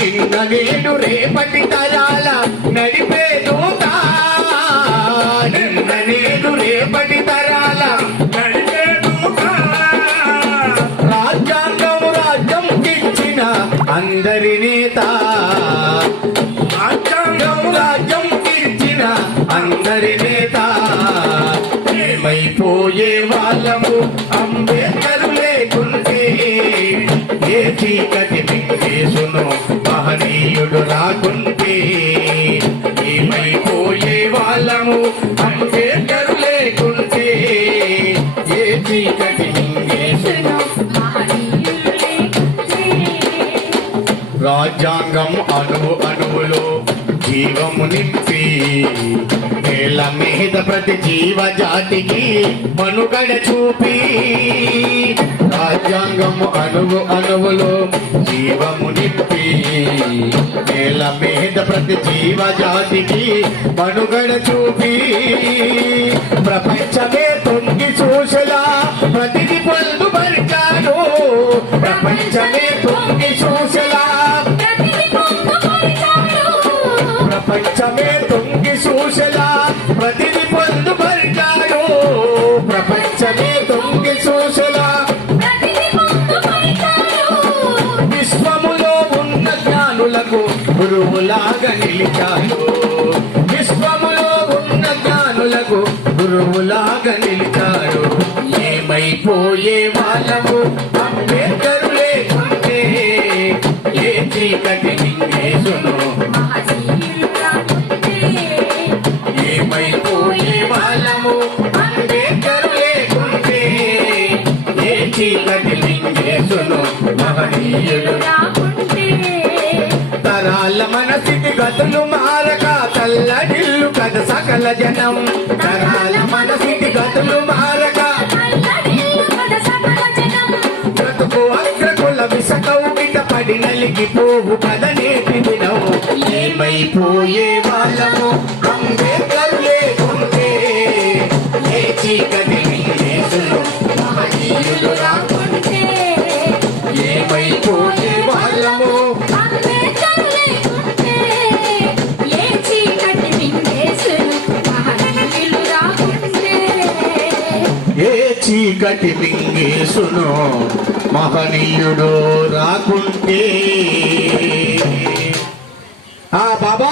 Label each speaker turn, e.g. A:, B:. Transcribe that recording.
A: నిన్న నేను రేపటి తరాల నడిపే దూత నిన్న నేను రేపటి తరాల
B: నడిపే దూత
A: రాజ్యాంగం రాజ్యం ఇచ్చిన అందరి నేత. రాజ్యాంగం రాజ్యం ఇచ్చిన అందరి నేత. ఏమైపోయే వాళ్ళము? అంబేద్కర్ లేకుంటే ఏ చీకటి మింగేసును మహనీయుడు రాకుంటే ఏమైపోయే వాళ్ళము? అంబేద్కర్ లేకుంటే ఏ చీకటి రాజ్యాంగం అణువు అణువులో జీవము నింపి నేల మీద ప్రతి జీవ జాతికి మనుగడ చూపి రాజ్యాంగం అణువు నేల మీద ప్రతి జీవ జాతికి మనుగడ చూపి ప్రపంచమే తొంగి చూసలా ప్రతిది పొందుపరిచాడు ప్రపంచమే తొంగి చూసలా ప్రపంచమే తొంగి చూసలా ప్రతిది పొందుపరిచాడు ప్రపంచమే గురువులాగా నిలిచాడు విశ్వములో ఉన్న జ్ఞానులకు గురువులాగా నిలిచాడు ఏమైపోయే వాళ్ళము అంబేద్కరు లేకుంటే ఏ చీకటి నింగేసును? ఏమైపోయే వాళ్ళము అంబేద్కరు లేకుంటే ఏ చీకటి నింగేసును? మహనీయుడు తరాల మన స్థితి గతులు మారక తల్లడిల్లు కథ సకల జనం. తరాల మన స్థితి గతులు మారక బ్రతుకు అగ్రకుల విసకౌగిట పడి నలిగిపోవు కథ నేటి దినం ఏమైపోయే వాళ్ళము? అంబేద్కర్ లేకుంటే ఏ చీకటి ఏ చీకటి మింగేసును మహనీయుడు రాకుంటే. ఆ బాబా!